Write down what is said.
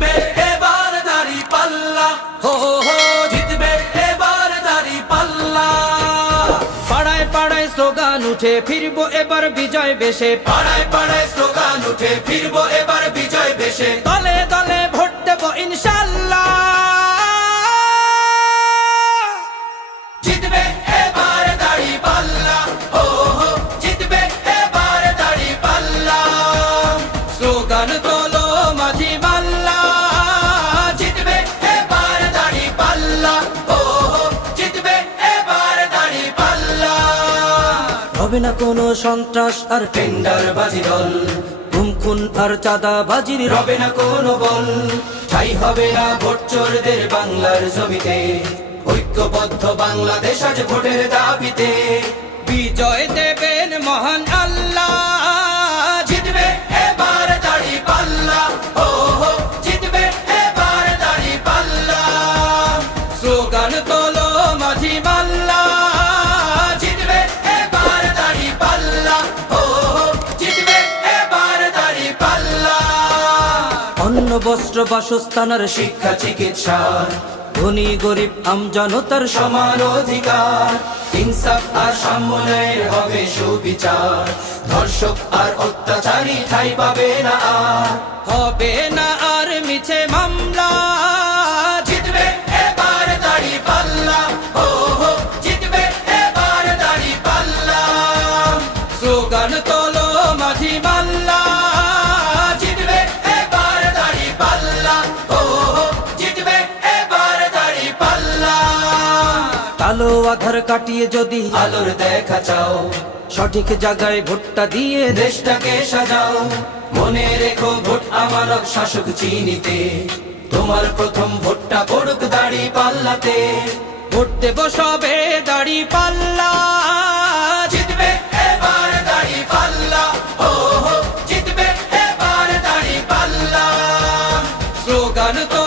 জিতবে এবার দাঁড়িপাল্লা, হো হো জিতবে এবার দাঁড়িপাল্লা। পাড়ায় পাড়ায় স্লোগান উঠে ফিরবো এবার বিজয় বেশে, পাড়ায় পাড়ায় স্লোগান উঠে ফিরবো এবার বিজয় বেশে। দলে দলে ভোট দেবো ইনশাল্লাহ। জিতবে এবার দাঁড়িপাল্লা, হো হো জিতবে এবার দাঁড়িপাল্লা। স্লোগান তোলো মাঝি মাল্লা, জিতবে এবার দাঁড়িপাল্লা, হো হো জিতবে এবার দাঁড়িপাল্লা। হবে না কোনো সন্ত্রাস আর টেন্ডারবাজি দল, গুম খুন আর চাঁদাবাজির রবে না কোনো বল। ঠাই হবে না ভোট চোরদের বাংলার জমিতে, ঐক্যবদ্ধ বাংলাদেশ আজ ভোটের দাবিতে। বিজয় দেবেন মহান আল্লাহ। জিতবে এবার দাঁড়িপাল্লা, ও হো জিতবে এবার দাঁড়িপাল্লা। স্লোগান তোলো মাঝি মাল্লা, জিতবে এবার দাঁড়িপাল্লা, ও হো জিতবে এবার দাঁড়িপাল্লা। অন্ন বস্ত্র বাসস্থান আর শিক্ষা চিকিৎসা ধনী গরিব আমজনতার সমান অধিকার, ইনসাফ আর সাম্যের হবে সুবিচার। ধর্ষক আর অত্যাচারী ঠাঁই পাবে না আর, হবে না আর মিছে মামলা। জিতবে এবার দাঁড়িপাল্লা, ও হো জিতবে এবার দাঁড়িপাল্লা। স্লোগান তোলো মাঝি মাল্লা, জিতবে এবার দাঁড়িপাল্লা, ও হো জিতবে এবার দাঁড়িপাল্লা। কালো আধার কাটিয়ে যদি আলোর দেখা চাও, সঠিক জায়গায় ভোটটা দিয়ে দেশটাকে সাজাও। মনে রেখো ভোট আমানত শাসক চিনিতে, তোমার প্রথম ভোটটা পড়ুক দাঁড়িপাল্লাতে। ভোট দেব সবে দাঁড়িপাল্লা। জিতবে এবার দাঁড়িপাল্লা, ও হো জিতবে এবার দাঁড়িপাল্লা। স্লোগান তো